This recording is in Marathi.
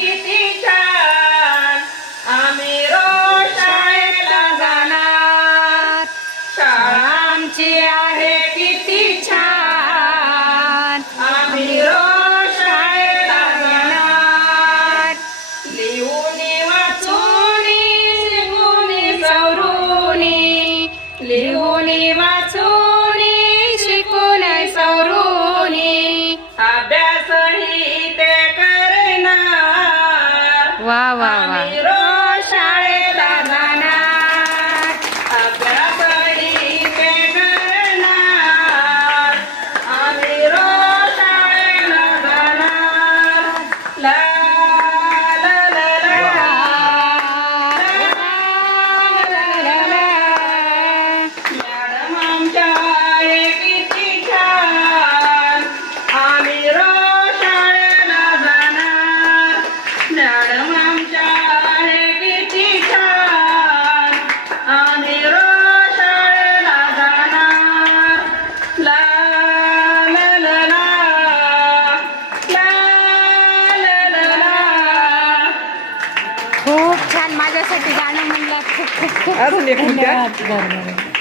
किती छान आम्ही रोज शाळेला जाणार. शाळा आमची आहे किती छान आम्ही रोज शाळेला जाणार. लिहूनी वाचूनी शिकूनी सवरूनी लिहूनी वाचूनी शिकून सवरूनी अभ्यासही ते करणार. वा वा वा. आम्ही रोज शाळेला जाणार. अभ्यासही ते करणार. आम्ही रोज शाळेला जाणार. ला ला ला ला मॅडम आमच्या आहे किती छान आम्ही रोज शाळेला जाणार. मॅडम आमच्या आहे किती छान आम्ही रोज शाळेला जाणार. ला ला ला ला ला ला ला ला. खूप छान माझ्यासाठी गाणं म्हणलं. खूप खूप खूप अजून एक म्हणते. धन्यवाद. बरं बरं.